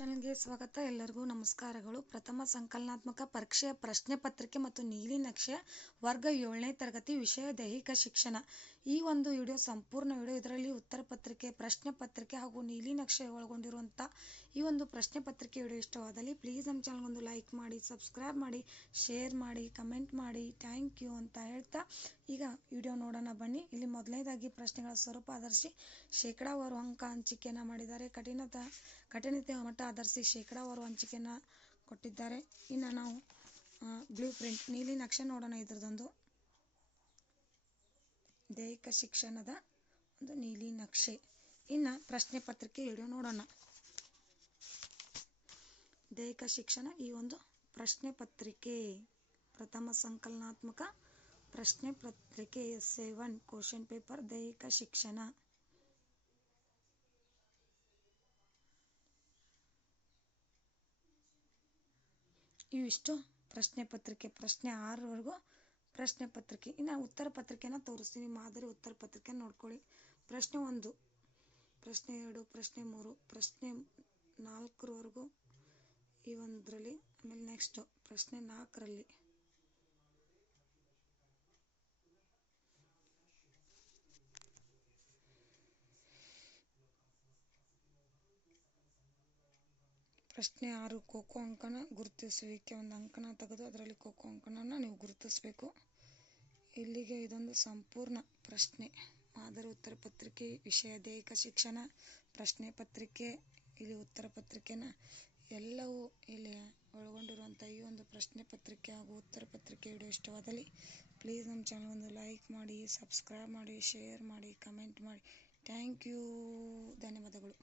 ಚಾನಲ್ಗೆ ಸ್ವಾಗತ. ಎಲ್ಲರಿಗೂ ನಮಸ್ಕಾರಗಳು. ಪ್ರಥಮ ಸಂಕಲನಾತ್ಮಕ ಪರೀಕ್ಷೆಯ ಪ್ರಶ್ನೆ ಪತ್ರಿಕೆ ಮತ್ತು ನೀಲಿ ನಕ್ಷೆ ವರ್ಗ ಏಳನೇ ತರಗತಿ ವಿಷಯ ದೈಹಿಕ ಶಿಕ್ಷಣ. ಈ ಒಂದು ವಿಡಿಯೋ, ಸಂಪೂರ್ಣ ವಿಡಿಯೋ, ಇದರಲ್ಲಿ ಉತ್ತರ ಪತ್ರಿಕೆ, ಪ್ರಶ್ನೆ ಪತ್ರಿಕೆ ಹಾಗೂ ನೀಲಿ ನಕ್ಷೆ ಒಳಗೊಂಡಿರುವಂಥ ಈ ಒಂದು ಪ್ರಶ್ನೆ ಪತ್ರಿಕೆ ವಿಡಿಯೋ ಇಷ್ಟವಾದಲ್ಲಿ ಪ್ಲೀಸ್ ನಮ್ಮ ಚಾನಲ್ಗೊಂದು ಲೈಕ್ ಮಾಡಿ ಸಬ್ಸ್ಕ್ರೈಬ್ ಮಾಡಿ ಶೇರ್ ಮಾಡಿ ಕಮೆಂಟ್ ಮಾಡಿ. ಥ್ಯಾಂಕ್ ಯು ಅಂತ ಹೇಳ್ತಾ ಈಗ ವಿಡಿಯೋ ನೋಡೋಣ ಬನ್ನಿ. ಇಲ್ಲಿ ಮೊದಲನೇದಾಗಿ ಪ್ರಶ್ನೆಗಳ ಸ್ವರೂಪ ಆಧರಿಸಿ ಶೇಕಡಾವಾರು ಅಂಕ ಹಂಚಿಕೆಯನ್ನು ಮಾಡಿದ್ದಾರೆ. ಕಠಿಣತ, ಕಠಿಣತೆ ಮಟ್ಟ ಆಧರಿಸಿ ಶೇಕಡಾವಾರು ಹಂಚಿಕೆಯನ್ನು ಕೊಟ್ಟಿದ್ದಾರೆ. ಇನ್ನು ನಾವು ಬ್ಲೂ ಪ್ರಿಂಟ್ ನೀಲಿ ನಕ್ಷೆ ನೋಡೋಣ ಇದರದೊಂದು. ದೈಹಿಕ ಶಿಕ್ಷಣದ ಒಂದು ನೀಲಿ ನಕ್ಷೆ. ಇನ್ನು ಪ್ರಶ್ನೆ ಪತ್ರಿಕೆ ಇಡೋ ನೋಡೋಣ. ದೈಹಿಕ ಶಿಕ್ಷಣ ಈ ಒಂದು ಪ್ರಶ್ನೆ ಪತ್ರಿಕೆ. ಪ್ರಥಮ ಸಂಕಲನಾತ್ಮಕ ಪ್ರಶ್ನೆ ಪತ್ರಿಕೆ ಸೆವೆನ್ ಕ್ವಶನ್ ಪೇಪರ್ ದೈಹಿಕ ಶಿಕ್ಷಣ. ಇವಿಷ್ಟು ಪ್ರಶ್ನೆ ಪತ್ರಿಕೆ, ಪ್ರಶ್ನೆ ಆರರವರೆಗೂ ಪ್ರಶ್ನೆ ಪತ್ರಿಕೆ. ಇನ್ನು ಉತ್ತರ ಪತ್ರಿಕೆನ ತೋರಿಸ್ತೀನಿ ಮಾದರಿ ಉತ್ತರ ಪತ್ರಿಕೆ ನೋಡ್ಕೊಳ್ಳಿ. ಪ್ರಶ್ನೆ ಒಂದು, ಪ್ರಶ್ನೆ ಎರಡು, ಪ್ರಶ್ನೆ ಮೂರು, ಪ್ರಶ್ನೆ ನಾಲ್ಕರವರೆಗೂ ಈ ಒಂದರಲ್ಲಿ, ಆಮೇಲೆ ನೆಕ್ಸ್ಟು ಪ್ರಶ್ನೆ ನಾಲ್ಕರಲ್ಲಿ. ಪ್ರಶ್ನೆ ಆರು ಖೋಖೋ ಅಂಕನ ಗುರುತಿಸುವಿಕೆ ಒಂದು ಅಂಕನ ತೆಗೆದು ಅದರಲ್ಲಿ ಖೋಖೋ ಅಂಕನನ್ನು ನೀವು ಗುರುತಿಸಬೇಕು. ಇಲ್ಲಿಗೆ ಇದೊಂದು ಸಂಪೂರ್ಣ ಪ್ರಶ್ನೆ. ಮಾದರಿ ಉತ್ತರ ಪತ್ರಿಕೆ ವಿಷಯ ದೈಹಿಕ ಶಿಕ್ಷಣ ಪ್ರಶ್ನೆ ಪತ್ರಿಕೆ. ಇಲ್ಲಿ ಉತ್ತರ ಪತ್ರಿಕೆನ ಎಲ್ಲವೂ ಇಲ್ಲಿ ಒಳಗೊಂಡಿರುವಂಥ ಈ ಒಂದು ಪ್ರಶ್ನೆ ಪತ್ರಿಕೆ ಹಾಗೂ ಉತ್ತರ ಪತ್ರಿಕೆ ವಿಡಿಯೋ ಇಷ್ಟವಾದಲ್ಲಿ ಪ್ಲೀಸ್ ನಮ್ಮ ಚಾನಲ್ ಒಂದು ಲೈಕ್ ಮಾಡಿ, ಸಬ್ಸ್ಕ್ರೈಬ್ ಮಾಡಿ, ಶೇರ್ ಮಾಡಿ, ಕಮೆಂಟ್ ಮಾಡಿ. Thank you. ಧನ್ಯವಾದಗಳು.